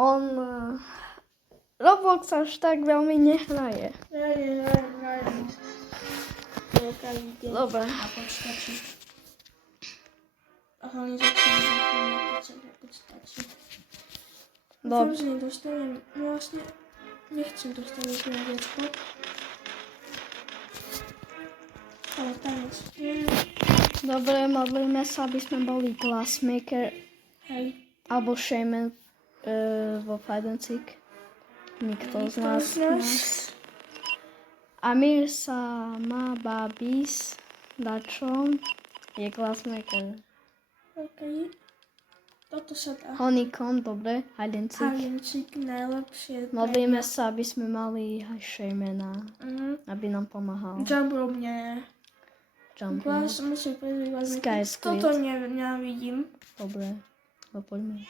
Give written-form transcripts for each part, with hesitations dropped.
On Roblox až tak veľmi nehraje. Nehrajem. Dobre. Na počítači. A hlavne začínam na počítači. Dúfam, že nedostanem, vlastne nechcem dostať nejaké viacko. Ale tanec. Dobre, modlíme sa, aby sme boli Glassmaker. Hej. Alebo Shaman vo Hide and Seek. Nikto z nás. Amir sa má babis. Dačo je Glassmaker. OK. Toto sa dá. Honeycomb, dobre. Hide and Seek. Hide and Seek najlepšie. Modlíme sa, aby sme mali aj Shamana. Aby nám pomáhal. Jump rope nie. Jump Glass musím prezývať. Sky Squid. Toto nevidím. Dobre. No poďme.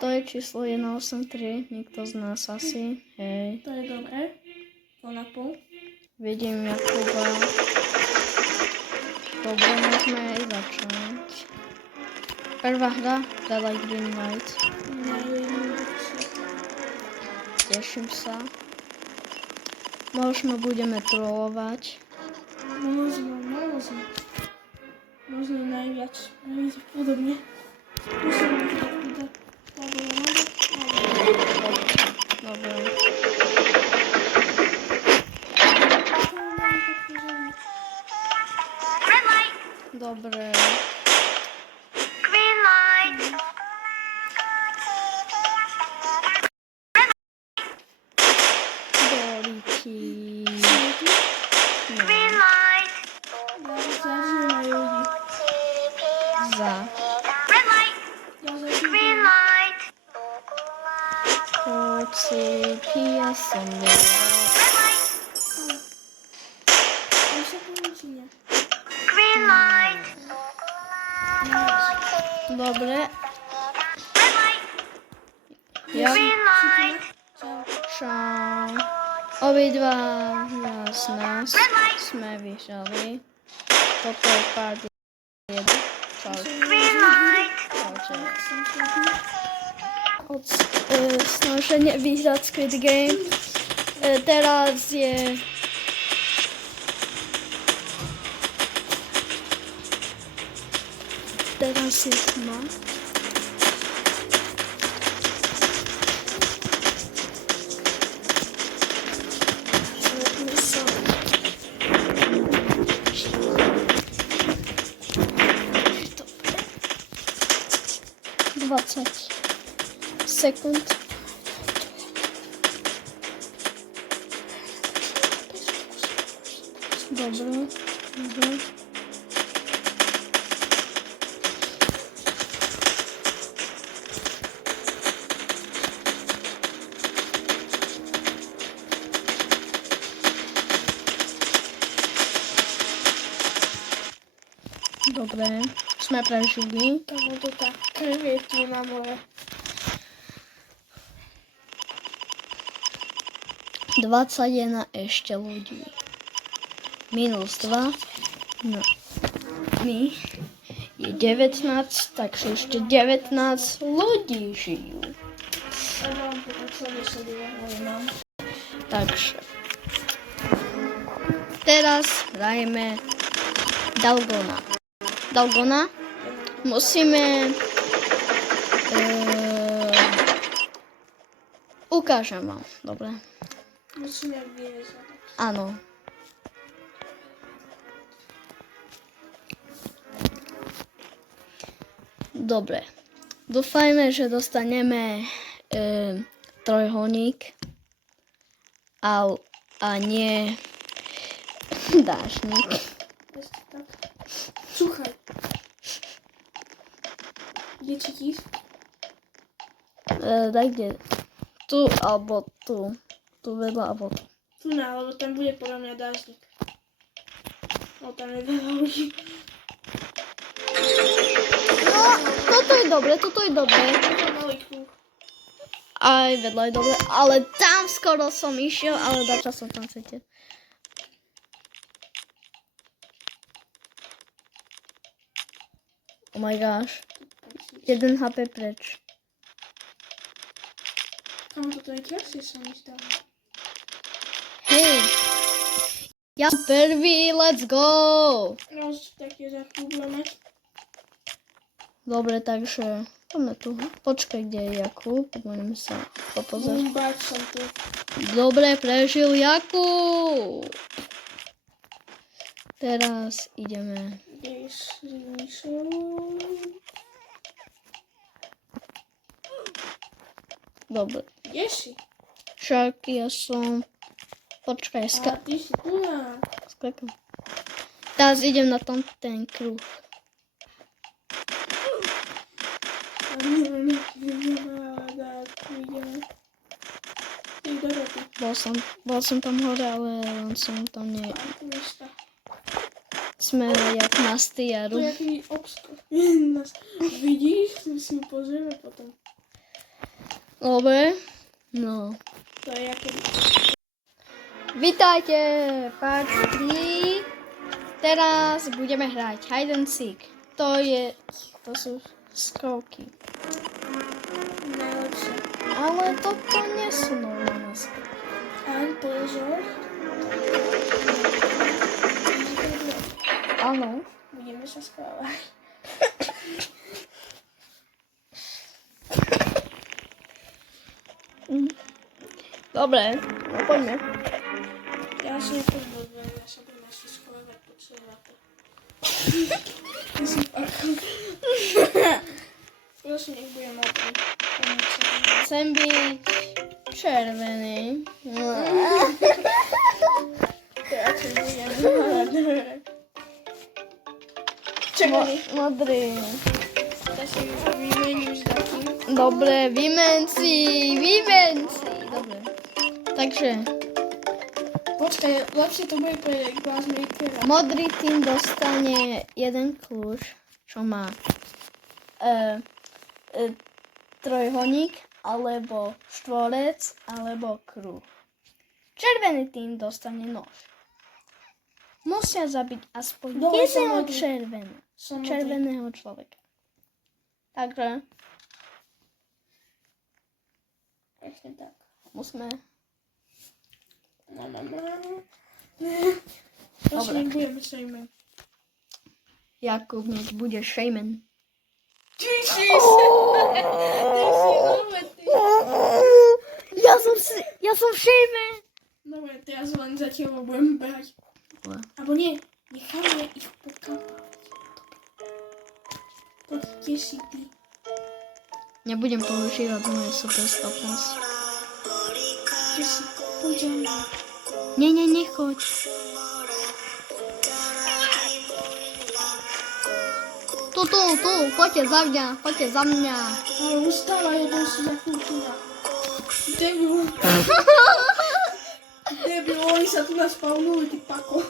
To je číslo 183, nikto z nás asi, hej. To je dobré. Pol na pol. Vidím Jakuba. Dobre, môžeme aj začať. Prvá hra, Red Green Light. Teším sa. Možno budeme trollovať. Možno najviac podobne. Musím dať. Dobre. Dobre. Green light. Dolíky. Green light. Za. Red light. Green light. Hoci pia som Red light. Green light. Dobre. Red light. Ja. Green light. Čau. Obidva z nás sme vyšali. Toto je part 1. Čau. Green light. Čaute. Od snaženia vyhrať Squid Game. Teraz je... Teraz je tma. Dobre. 20 sekund. Dobre. Dobre, sme prežili. To budú tak krvietky na more. 21 ešte ľudí. Minus 2. No. My je 19, takže ešte 19 ľudí žijú. Takže teraz hrajeme Dalgona. Musíme ukážem vám, dobre. Musíme vyriezať. Áno. Dobre. Dúfajme, že dostaneme trojholník a nie dážnik. Słuchaj. Kde cítiš? Daj kde? Tu alebo tu. Tu vedľa alebo tu. Tu na, lebo tam bude podľa mňa dážnik. No tam je veľa ľudí. No, toto je dobre. Aj vedľa je dobre, ale tam skoro som išiel, ale dača som tam cítil. Oh my gosh. 1 HP preč. Kam toto je krásne sa mi stalo. Hej. Ja som prvý, let's go. Raz také zachúbleme. Dobre, takže poďme tu. Počkaj, kde je Jakub. Budeme sa popozrieť. Báč som tu. Dobre, prežil Jakub. Teraz ideme. Ideš s Míšou. Dobre. Kde si? Však ja som... Počkaj, A ty si tu na. skakám. Teraz idem na ten kruh. A neviem, jak ideme. Ty do roty. Bol som tam hore, ale len som tam nie... A tu miesta. Sme jak na To stiaru. je jaký obskok. Vidíš? My si ju pozrieme potom. Dobre. No. To je ako... Vítajte, part 3. Teraz budeme hrať hide and seek. To sú skrovky. Najlepšie. Ale toto nie sú normálne skrovky. A pozor. Áno. Budeme sa skávať. Dobre, no poďme. Ja si nepôjdem do dvere, ja sa budem asi skávať po celé to. Ty si ako... Prosím, nech budem modrý. Chcem byť červený. Teraz si budem modrý. Červený. Modrý. Ja si vymením s takým. Dobre, vymen si. Dobre. Takže, Počkaj, lepšie to bude pre Glassmakera. modrý tým dostane jeden kľúč, čo má trojholník, alebo štvorec, alebo kruh. Červený tým dostane nož. Musia zabiť aspoň Dobre, som jedného modrý. Som modrý. červeného človeka. Takže Presne tak. musíme... Prosím, nech budeme sejme. Jakub, nech bude shaman. Ty si uletý. Ja som shaman. Dobre, teraz len za teba budem behať. Abo nie, necháme ich pokapať. Poď, kde si ty? Nebudem používať moju super schopnosť. Kde si? Poď za mňa. Nie, nechoď. Tu, poďte za mňa. Ale ustáva, jeden si za kultúra. Debil. Debil, oni sa tu naspavnuli, ty pako.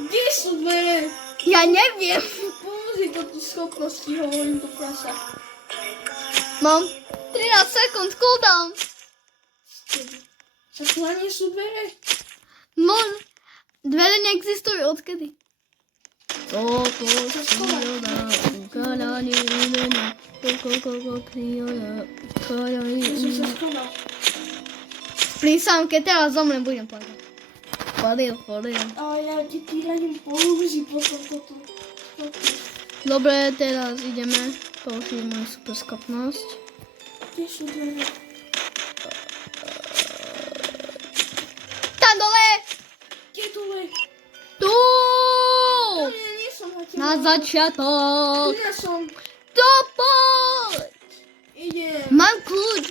Kde sú dvere? Ja neviem. Pomôži to tu schopnosti, hovorím do prasa. Mám 13 sekúnd cooldown. Sa tu ani sú dvere? No, dvere neexistujú odkedy. Toto príroda, ukladanie imena, príroda, ukladanie Ja som sa imena. schoval. Prísam, keď teraz zomrem, budem plakať. For real. Ale ja ti týraním použiť potom toto. Dobre, teraz ideme použiť moju super schopnosť. Kde sú dvere? Tam dole! Kde tu je? Tu! Ja nie som na teba. Na začiatok! Ja som. To poď! Idem. Mám kľúč.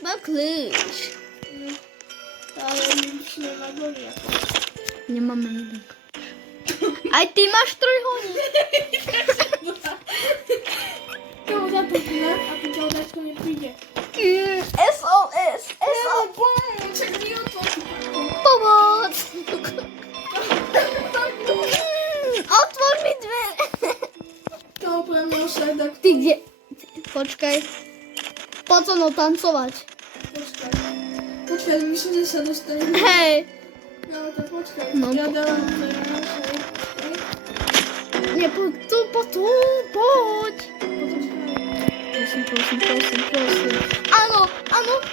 Ale my musíme na goria. Nemáme jeden kľúč. Aj ty máš trojholník. Kamo za to pila, a ty ťa odačko nepríde. SOS! Čak mi otvor. Pomoc! Otvor mi dvere! Kamo pre mňa osledak. Ty kde? Počkaj. Poď so mnou tancovať. Počkaj, myslím, že sa dostaneme. Hej. No, tak počkaj. No, Ja dávam to na našej. Nie, po tu, poď. Prosím. Áno,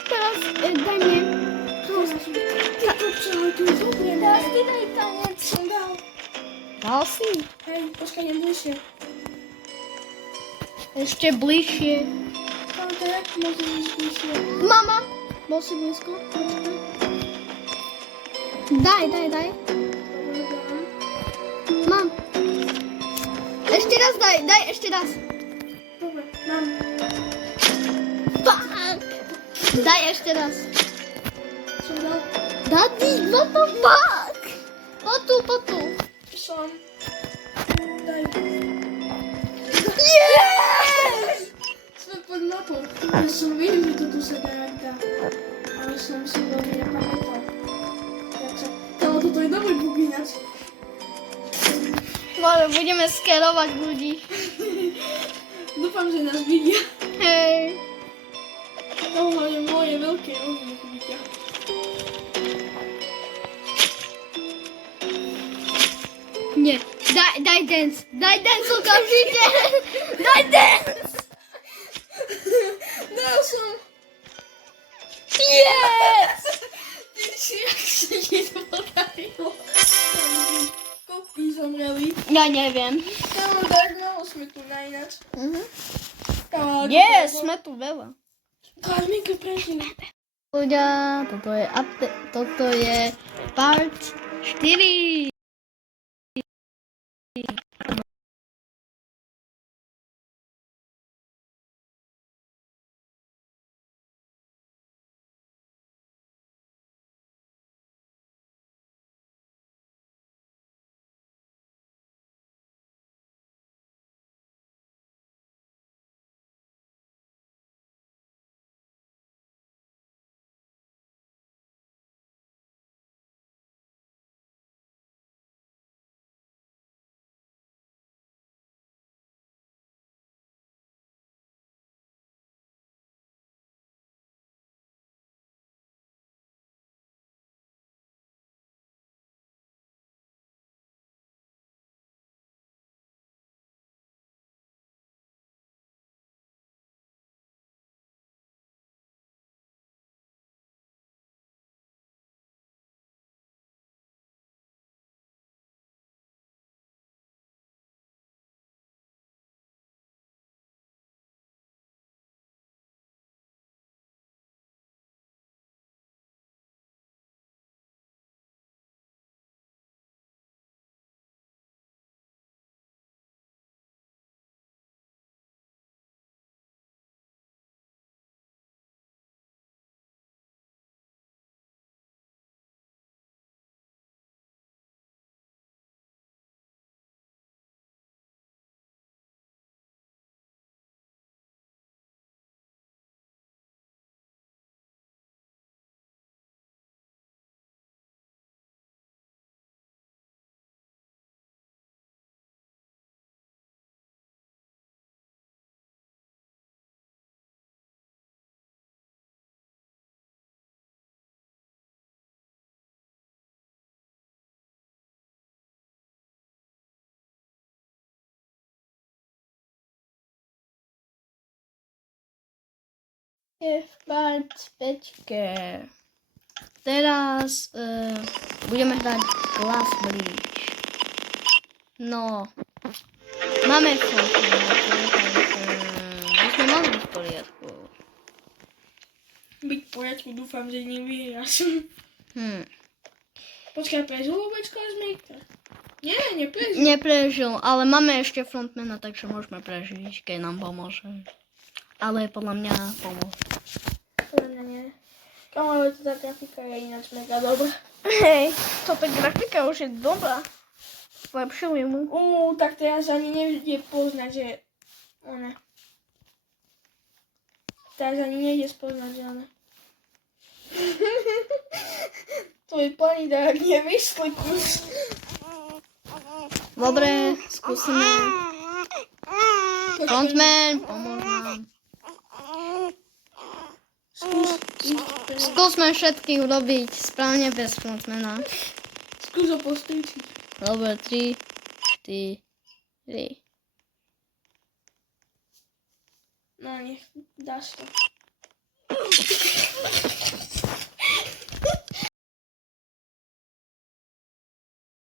teraz daj mne. Ty to przechodził dobrze. Teraz ty daj tanec. Dał. Dal si? Hej, počkaj, idem bližšie. Ešte bližšie. Ale to jak môžem ísť bližšie? Mama, bol si blízko? Daj. Dobre, dám. Mám. Ešte raz daj ešte raz. Dobre, mám. Fuck. Daj ešte raz. Som dal. Daddy, what the fuck? Po tu. Som. Daj. Yes! Sme pod mapou. Ja som videl, že to tu sa dá jak dá. Ale som si veľmi nepamätal. Ale toto je dobrý bug ináč. Môže, budeme skerovať ľudí. Dúfam, že nás vidia. Hej. To hlavne moje veľké rohy nech vidia. Nie. Daj dance. Daj dance okamžite. Daj dance. Dal som. Yes! Vidíš, jak sa ti to podarilo. Kopy zomreli. Ja neviem. Kámo, tak malo sme tu na ináč. Kámo, Yes, sme tu veľa. Kámo, Minko prežil. Ľudia, toto je part 4. Je v part 5. Teraz budeme hrať Glass Bridge. No, máme by sme mali byť v poriadku. Byť v poriadku, dúfam, že nevyhráš. Počkaj, prežil vôbec Kozmík? Nie, neprežil. Neprežil, ale máme ešte frontmana, takže môžeme prežiť, keď nám pomôže. Ale podľa mňa pomôže. Podľa mňa nie. Kámo, ale tá grafika je ináč mega dobrá. Hej, táto grafika už je dobrá. Zlepšili mu. Tak teraz ani nevie poznať, že ona. Teraz ani nejde spoznať, že ona. Tvoj pani tak nevyšli kus. Dobre, skúsime. Frontman, pomôž nám. Skúsme všetky urobiť správne bez frontmana. Skús ho postričiť. Dobre, 3, 4, Ry. No niech dasz to.